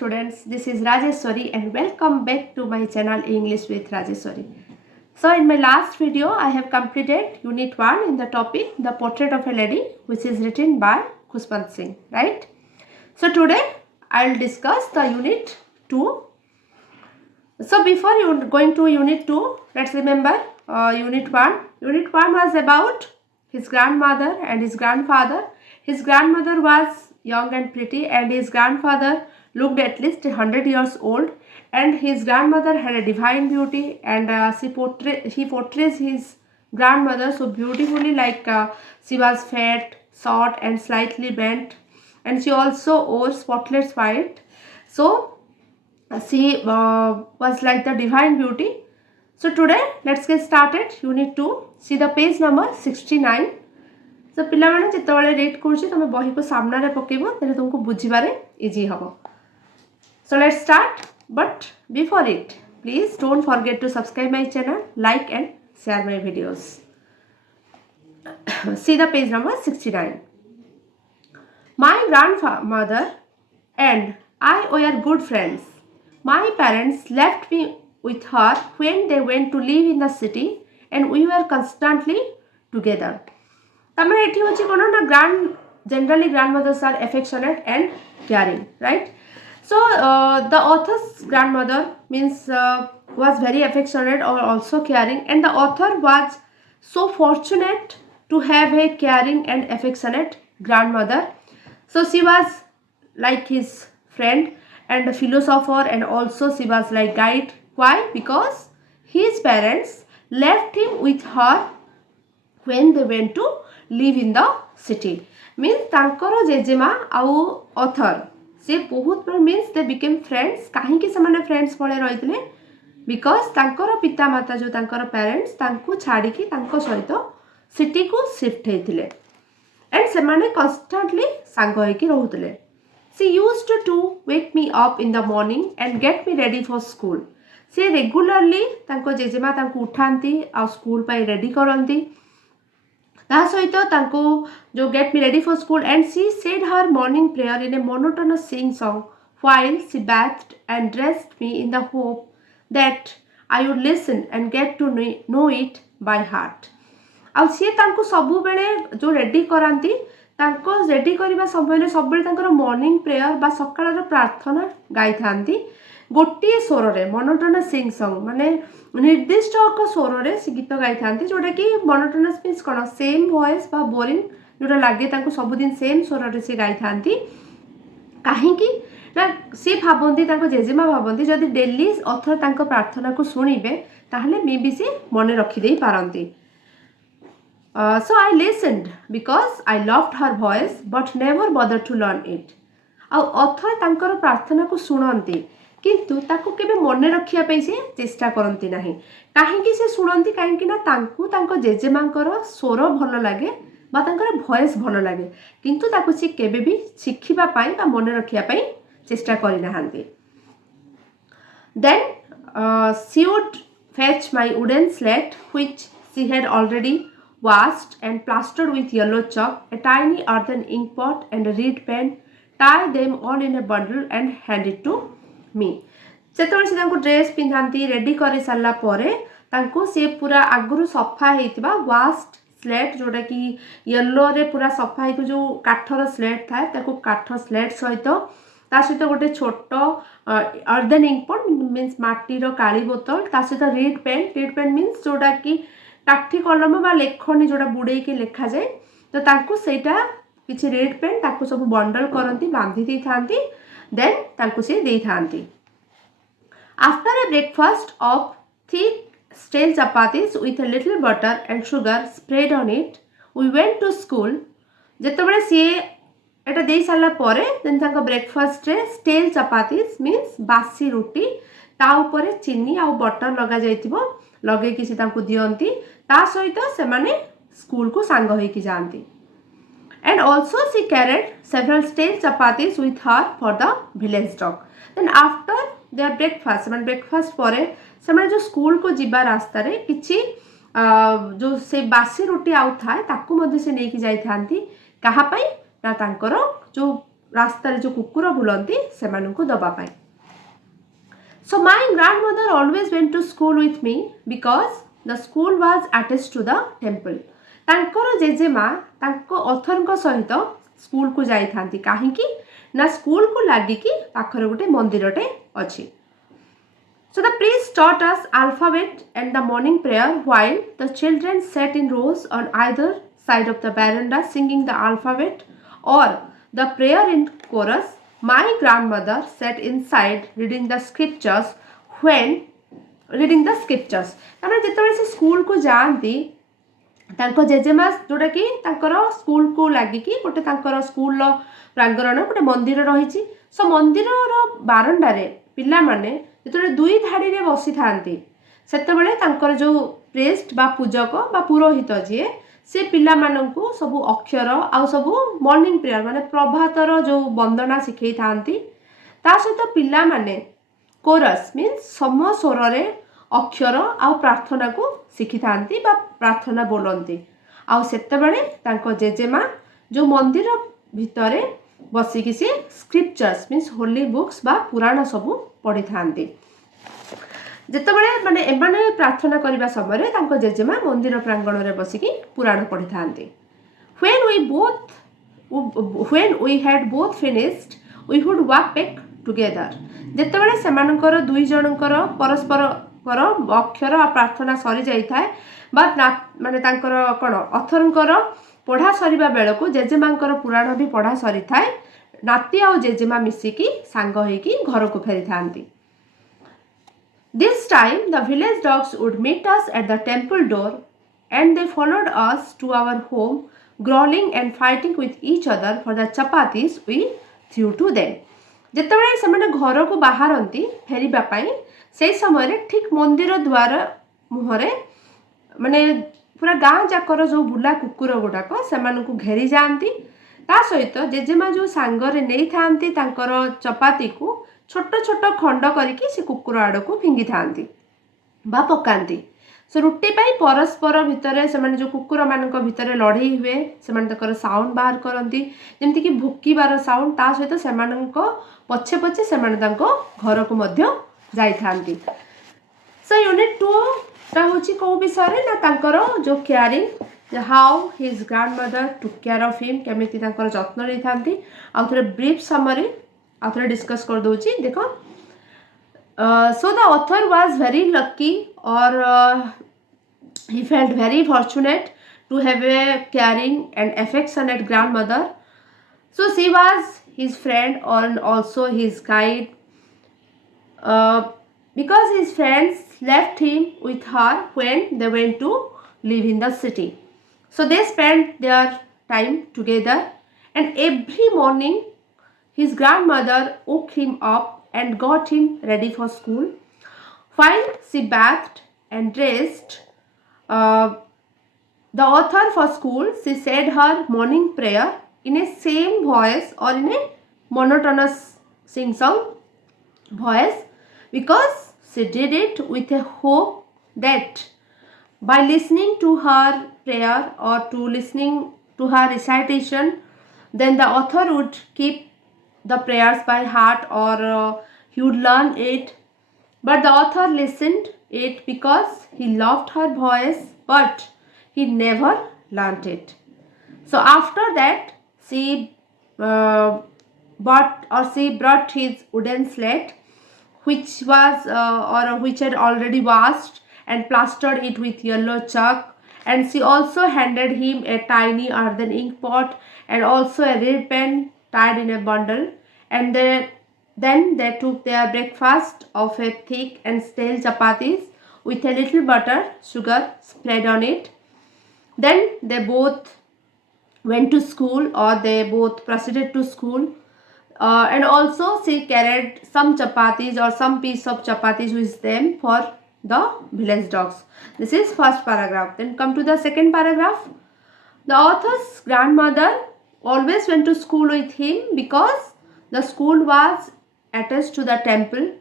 students, this is Rajeshwari and welcome back to my channel English with Rajeshwari. So in my last video I have completed unit 1 in the topic The Portrait of a Lady, which is written by Khushwant Singh, right? So today I will discuss the unit 2. So before going to unit 2, let's remember unit 1. Unit 1 was about his grandmother and his grandfather. His grandmother was young and pretty, and his grandfather looked at least 100 years old, and his grandmother had a divine beauty, and he portrays his grandmother so beautifully, like she was fat, short and slightly bent, and she also wore spotless white. So she was like the divine beauty. So today let's get started. Unit 2. See the page number 69. So पिलाମାନେ ଯେତେବେଳେ read କରୁଛି ତମେ ବହିକୁ ସାମ୍ନାରେ ପକେଇବ, ତେବେ ତୁମକୁ ବୁଝିବାରେ easy ହେବ. So let's start. But before it, please don't forget to subscribe my channel, like and share my videos. See the page number 69. My grandmother and I were good friends. My parents left me with her when they went to live in the city, and we were constantly together. तमरे एठी होची कोन ना generally grandmothers are affectionate and caring, right? So the author's grandmother means was very affectionate or also caring, and the author was so fortunate to have a caring and affectionate grandmother. So she was like his friend and a philosopher, and also she was like guide. Why? Because his parents left him with her when they went to live in the city. Means तांकर जेजेमा आउ author से बहुत means they became friends. काहे कि से माने friends पळे रहितले because तांकर पिता माता जो तांकर parents तांको छाडी कि तांको सहित सिटी को शिफ्ट हेतिले, and से माने constantly सांग होई कि रहुतले. She used to wake me up in the morning and get me ready for school. से रेगुलरली तांको जेजेमा तांको उठांती आ स्कूल पाई रेडी करंती. ता सहित तांको जो get me ready for school, and she said her morning prayer in a monotonous sing song while she bathed and dressed me in the hope that I would listen and get to know it by heart. आ सी तांको सबु बेले जो ready करांती तांको ready करिबा समय सब बेले तांकर मॉर्निंग प्रेयर बा सकाळर प्रार्थना गाई थांती गोटे स्वर रे. मोनोटोनस सिंग सॉन्ग माने निर्दिष्ट एक स्वर रे से गीत गाई थांती, जोटा कि मोनोटोनस मीन्स कोन सेम वॉइस बा बोरिंग जोटा लागे तांको सब दिन सेम स्वर रे से गाई थांती. काहे कि ना से भाबंती तांको जेजेमा भाबंती जदि डेली ऑथर तांको प्रार्थना को सुनिबे ताहले मे बी से मने रखि देई पारंती. So I listened because I loved her voice but never bothered to learn it. आ ऑथर तांकर प्रार्थना को सुनंती किंतु ताको केबे मने रखिया पे से चेष्टा करंती नाही. काहे कि से सुनंती काहे कि ना तांको तांको जेजेमांकर स्वर भलो लागे बा तांकर वॉइस भलो लागे, किंतु ताको से केबे भी शिखिबा पाई बा मने रखिया पाई चेष्टा करि नाहांती. Then she would fetch my wooden slate which she had already washed and plastered with yellow chalk, a tiny earthen ink pot and a reed pen, tie them all in a bundle and hand it to me. सेतବେଳେ से तांको dress पिंधांती ready करि सारला परे तांको से पूरा आगुरु सफा हेतिबा vast slate जोटा कि येलो रे पूरा सफा हेतु जो काठर स्लेट थाए ताको काठ स्लेट सहित ता सहित गोटे छोट अर्धन इंक पॉट मीन्स माटीर काली बोतल, ता सहित रीड पेन मीन्स जोटा कि काठी कलम बा लेखनी जोटा बुड़े के लेखा जाए, तो तांको सेटा किछि रीड पेन ताको सब बंडल करंती बांधी दी थांती. देन तांको से देई थांती. After a breakfast of thick stale chapatis with a little butter and sugar spread on it, we went to school. जेतबेले से एटा देई साला परे देन तांको ब्रेकफास्ट रे स्टेल चपातीस मीन्स बासी रोटी ता ऊपर चीनी आ बटर लगा जाइतिबो लगे कि से तांको दियंती. ता सहित से माने स्कूल को सांग होई कि जानती. And also she carried several stale chapatis with her for the village dog. Then after their breakfast, man breakfast परे से माने जो स्कूल को जिबा रास्ता रे किछि जो से बासी रोटी आउ थाए ताकू मध्ये से नेकी जाई थांती. कहा पई ना तांकर जो ରାସ୍ତାରେ ଯେଉଁ କୁକୁର ବୁଲନ୍ତି ସେମାନଙ୍କୁ ଦେବା ପାଇଁ। So my grandmother always went to school with me because the school was attached to the temple. ତାଙ୍କର ଜେଜେମା ତାଙ୍କ ଅଥରଙ୍କ ସହିତ ସ୍କୁଲକୁ ଯାଇଥାନ୍ତି। କାହିଁକି ନା ସ୍କୁଲକୁ ଲାଗିକି ପାଖରେ ଗୋଟେ ମନ୍ଦିରଟେ ଅଛି। So the priest taught us alphabet and the morning prayer while the children sat in rows on either side of the veranda singing the alphabet or the prayer in chorus. My grandmother sat inside reading the scriptures ତାମାନେ ଯେତେବେଳେ ସେ ସ୍କୁଲକୁ ଯାଆନ୍ତି ତାଙ୍କ ଜେଜେମା ଯେଉଁଟାକି ତାଙ୍କର ସ୍କୁଲକୁ ଲାଗିକି ଗୋଟେ ତାଙ୍କର ସ୍କୁଲର ପ୍ରାଙ୍ଗରଣ ଗୋଟେ ମନ୍ଦିର ରହିଛି। ସୋ ମନ୍ଦିରର ବାରଣ୍ଡାରେ ପିଲାମାନେ ଯେତେବେଳେ ଦୁଇ ଧାଡ଼ିରେ ବସିଥାନ୍ତି ସେତେବେଳେ ତାଙ୍କର ଯେଉଁ ପ୍ରେଷ୍ଟ ବା ପୂଜକ ବା ପୁରୋହିତ ଯିଏ ସେ ପିଲାମାନଙ୍କୁ ସବୁ ଅକ୍ଷର ଆଉ ସବୁ ମର୍ଣ୍ଣିଂ ପ୍ରେୟାର ମାନେ ପ୍ରଭାତର ଯେଉଁ ବନ୍ଦନା ଶିଖେଇଥାନ୍ତି। ତା ସହିତ ପିଲାମାନେ କୋରସ୍ ମିନ୍ସ ସମ ସ୍ୱରରେ ଅକ୍ଷର ଆଉ ପ୍ରାର୍ଥନାକୁ ଶିଖିଥାନ୍ତି ବା ପ୍ରାର୍ଥନା ବୋଲନ୍ତି। ଆଉ ସେତେବେଳେ ତାଙ୍କ ଜେଜେମା ଯେଉଁ ମନ୍ଦିର ଭିତରେ ବସିକି ସେ ସ୍କ୍ରିପ୍ଚର୍ସ ମିନ୍ସ ହୋଲି ବୁକ୍ସ ବା ପୁରାଣ ସବୁ ପଢ଼ିଥାନ୍ତି। ଯେତେବେଳେ ମାନେ ଏମାନେ ପ୍ରାର୍ଥନା କରିବା ସମୟରେ ତାଙ୍କ ଜେଜେମା ମନ୍ଦିର ପ୍ରାଙ୍ଗଣରେ ବସିକି ପୁରାଣ ପଢ଼ିଥାନ୍ତି। when we had both finished we would walk back together. ଯେତେବେଳେ ସେମାନଙ୍କର ଦୁଇ ଜଣଙ୍କର ପରସ୍ପରଙ୍କର ଅକ୍ଷର ଆଉ ପ୍ରାର୍ଥନା ସରିଯାଇଥାଏ ବା ମାନେ ତାଙ୍କର କ'ଣ ଅଥରଙ୍କର ପଢ଼ା ସରିବା ବେଳକୁ ଜେଜେମାଙ୍କର ପୁରାଣ ବି ପଢ଼ା ସରିଥାଏ, ନାତି ଆଉ ଜେଜେମା ମିଶିକି ସାଙ୍ଗ ହେଇକି ଘରକୁ ଫେରିଥାନ୍ତି। This time the village dogs would meet us at the temple door and they followed us to our home growling and fighting with each other for the chapatis we threw to them. ଯେତେବେଳେ ସେମାନେ ଘରକୁ ବାହାରନ୍ତି ଫେରିବା ପାଇଁ ସେଇ ସମୟରେ ଠିକ୍ ମନ୍ଦିର ଦ୍ୱାର ମୁହଁରେ ମାନେ ପୁରା ଗାଁ ଯାକର ଯେଉଁ ବୁଲା କୁକୁର ଗୁଡ଼ାକ ସେମାନଙ୍କୁ ଘେରି ଯାଆନ୍ତି। ତା ସହିତ ଜେଜେମା ଯେଉଁ ସାଙ୍ଗରେ ନେଇଥାନ୍ତି ତାଙ୍କର ଚପାତିକୁ ଛୋଟ ଛୋଟ ଖଣ୍ଡ କରିକି ସେ କୁକୁର ଆଡ଼କୁ ଫିଙ୍ଗିଥାନ୍ତି ବା ପକାନ୍ତି। ସେ ରୁଟି ପାଇଁ ପରସ୍ପର ଭିତରେ ସେମାନେ ଯେଉଁ କୁକୁରମାନଙ୍କ ଭିତରେ ଲଢ଼େଇ ହୁଏ ସେମାନେ ତାଙ୍କର ସାଉଣ୍ଡ ବାହାର କରନ୍ତି ଯେମିତିକି ଭୁକିବାର ସାଉଣ୍ଡ। ତା ସହିତ ସେମାନଙ୍କ ପଛେ ପଛେ ସେମାନେ ତାଙ୍କ ଘରକୁ ମଧ୍ୟ ଯାଇଥାନ୍ତି। ସେ ୟୁନିଟ୍ 2ଟା ହେଉଛି କେଉଁ ବିଷୟରେ ନା ତାଙ୍କର ଯେଉଁ caring how his grandmother took care of him କେମିତି ତାଙ୍କର ଯତ୍ନ ନେଇଥାନ୍ତି। ଆଉ ଥରେ ବ୍ରିଫ୍ ସମରି ଆଉ ଥରେ ଡିସ୍କସ୍ କରିଦେଉଛି ଦେଖ। So the author was very lucky or he felt very fortunate to have a caring and affectionate grandmother. So she was his friend and also his guide because his friends left him with her when they went to live in the city. So they spent their time together and every morning his grandmother woke him up and got him ready for school. While she bathed and dressed the author for school, she said her morning prayer in a same voice or in a monotonous sing-song voice because she did it with a hope that by listening to her prayer or to listening to her recitation, then the author would keep the prayers by heart or he would learn it. But the author listened it because he loved her voice, but he never learnt it. So after that, she brought his wooden slate, which had already washed and plastered it with yellow chalk, and she also handed him a tiny earthen ink pot and also a red pen tied in a bundle, and then they took their breakfast of a thick and stale chapatis with a little butter, sugar spread on it. Then they both went to school or they both proceeded to school and also she carried some chapatis or some piece of chapatis with them for the village dogs. This is first paragraph. Then come to the second paragraph. The author's grandmother always went to school with him because the school was attached to the temple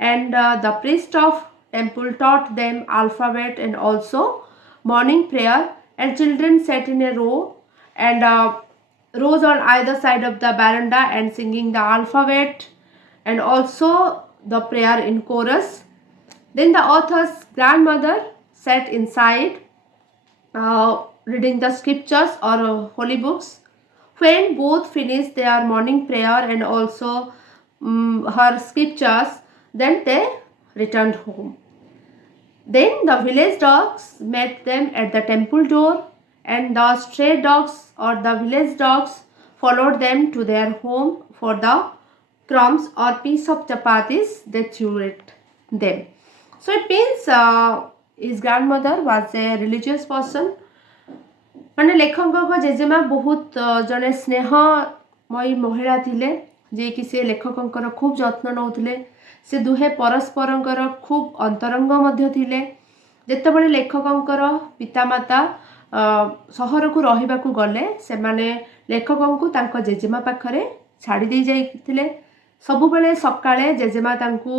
and the priest of temple taught them alphabet and also morning prayer, and children sat in a row and rows on either side of the veranda and singing the alphabet and also the prayer in chorus. Then the author's grandmother sat inside reading the scriptures or holy books. When both finished their morning prayer and also her scriptures, then they returned home. Then the village dogs met them at the temple door, and the stray dogs or the village dogs followed them to their home for the crumbs or piece of chapatis they chewed them. So it means his grandmother was a religious person. ମାନେ ଲେଖକଙ୍କ ଜେଜେମା ବହୁତ ଜଣେ ସ୍ନେହମୟୀ ମହିଳା ଥିଲେ, ଯିଏକି ସେ ଲେଖକଙ୍କର ଖୁବ୍ ଯତ୍ନ ନେଉଥିଲେ। ସେ ଦୁହେଁ ପରସ୍ପରଙ୍କର ଖୁବ୍ ଅନ୍ତରଙ୍ଗ ମଧ୍ୟ ଥିଲେ। ଯେତେବେଳେ ଲେଖକଙ୍କର ପିତାମାତା ସହରକୁ ରହିବାକୁ ଗଲେ, ସେମାନେ ଲେଖକଙ୍କୁ ତାଙ୍କ ଜେଜେମା ପାଖରେ ଛାଡ଼ି ଦେଇ ଯାଇଥିଲେ। ସବୁବେଳେ ସକାଳେ ଜେଜେମା ତାଙ୍କୁ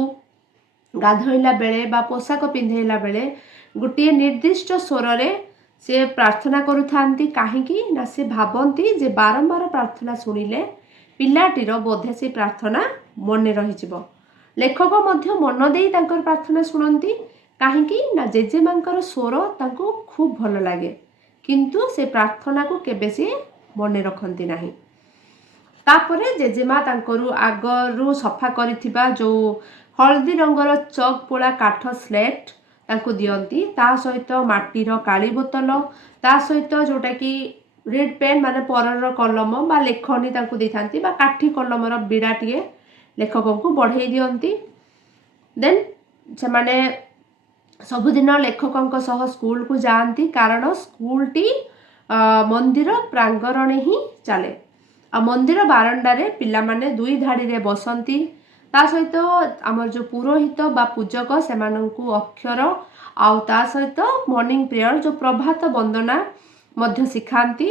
ଗାଧୋଇଲା ବେଳେ ବା ପୋଷାକ ପିନ୍ଧେଇଲା ବେଳେ ଗୋଟିଏ ନିର୍ଦ୍ଦିଷ୍ଟ ସ୍ୱରରେ ସେ ପ୍ରାର୍ଥନା କରୁଥାନ୍ତି। କାହିଁକି ନା ସେ ଭାବନ୍ତି ଯେ ବାରମ୍ବାର ପ୍ରାର୍ଥନା ଶୁଣିଲେ ପିଲାଟିର ବୋଧେ ସେ ପ୍ରାର୍ଥନା ମନେ ରହିଯିବ। ଲେଖକ ମଧ୍ୟ ମନ ଦେଇ ତାଙ୍କର ପ୍ରାର୍ଥନା ଶୁଣନ୍ତି। କାହିଁକି ନା ଜେଜେମାଙ୍କର ସ୍ୱର ତାଙ୍କୁ ଖୁବ୍ ଭଲ ଲାଗେ, କିନ୍ତୁ ସେ ପ୍ରାର୍ଥନାକୁ କେବେ ସେ ମନେ ରଖନ୍ତି ନାହିଁ। ତାପରେ ଜେଜେମା ତାଙ୍କରୁ ଆଗରୁ ସଫା କରିଥିବା ଯେଉଁ ହଳଦୀ ରଙ୍ଗର ଚକ୍ ପୋଳା କାଠ ସ୍ଲେଟ୍ ତାଙ୍କୁ ଦିଅନ୍ତି, ତା ସହିତ ମାଟିର କାଳି ବୋତଲ, ତା ସହିତ ଯେଉଁଟାକି ରିଡ୍ ପେନ୍ ମାନେ ପରର କଲମ ବା ଲେଖନୀ ତାଙ୍କୁ ଦେଇଥାନ୍ତି ବା କାଠି କଲମର ବିଡ଼ାଟିଏ ଲେଖକଙ୍କୁ ବଢ଼େଇ ଦିଅନ୍ତି। ଦେନ୍ ସେମାନେ ସବୁଦିନ ଲେଖକଙ୍କ ସହ ସ୍କୁଲକୁ ଯାଆନ୍ତି, କାରଣ ସ୍କୁଲଟି ମନ୍ଦିର ପ୍ରାଙ୍ଗଣରେ ହିଁ ଚାଲେ। ଆଉ ମନ୍ଦିର ବାରଣ୍ଡାରେ ପିଲାମାନେ ଦୁଇ ଧାଡ଼ିରେ ବସନ୍ତି। ତା ସହିତ ଆମର ଯେଉଁ ପୁରୋହିତ ବା ପୂଜକ ସେମାନଙ୍କୁ ଅକ୍ଷର ଆଉ ତା ସହିତ ମର୍ଣ୍ଣିଂ ପ୍ରେୟର ଯେଉଁ ପ୍ରଭାତ ବନ୍ଦନା ମଧ୍ୟ ଶିଖାନ୍ତି।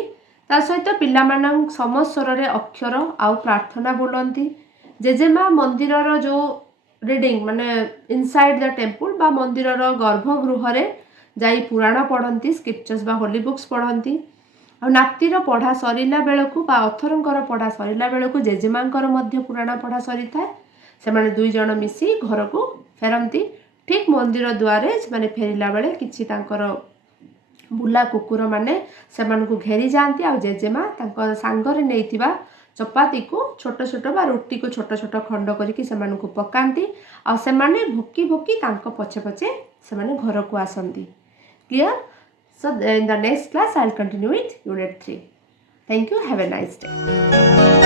ତା ସହିତ ପିଲାମାନଙ୍କ ସମସ୍ୱରରେ ଅକ୍ଷର ଆଉ ପ୍ରାର୍ଥନା ବୋଲନ୍ତି। ଜେଜେମା ମନ୍ଦିରର ଯେଉଁ ରିଡ଼ିଂ ମାନେ ଇନସାଇଡ୍ ଦ ଟେମ୍ପୁଲ ବା ମନ୍ଦିରର ଗର୍ଭଗୃହରେ ଯାଇ ପୁରାଣ ପଢ଼ନ୍ତି, ସ୍କ୍ରିପ୍ଚର୍ସ ବା ହୋଲି ବୁକ୍ସ ପଢ଼ନ୍ତି। ଆଉ ନାତିର ପଢ଼ା ସରିଲା ବେଳକୁ ବା ଅଥରଙ୍କର ପଢ଼ା ସରିଲା ବେଳକୁ ଜେଜେମାଙ୍କର ମଧ୍ୟ ପୁରାଣ ପଢ଼ା ସରିଥାଏ। ସେମାନେ ଦୁଇ ଜଣ ମିଶି ଘରକୁ ଫେରନ୍ତି। ଠିକ୍ ମନ୍ଦିର ଦ୍ୱାରରେ ସେମାନେ ଫେରିଲା ବେଳେ କିଛି ତାଙ୍କର ବୁଲା କୁକୁରମାନେ ସେମାନଙ୍କୁ ଘେରି ଯାଆନ୍ତି। ଆଉ ଜେଜେମା ତାଙ୍କ ସାଙ୍ଗରେ ନେଇଥିବା ଚପାତିକୁ ଛୋଟ ଛୋଟ ବା ରୁଟିକୁ ଛୋଟ ଛୋଟ ଖଣ୍ଡ କରିକି ସେମାନଙ୍କୁ ପକାନ୍ତି। ଆଉ ସେମାନେ ଭୋକି ଭୋକି ତାଙ୍କ ପଛେ ପଛେ ସେମାନେ ଘରକୁ ଆସନ୍ତି। Clear? So in the next class I'll continue with unit 3. Thank you. Have a nice day.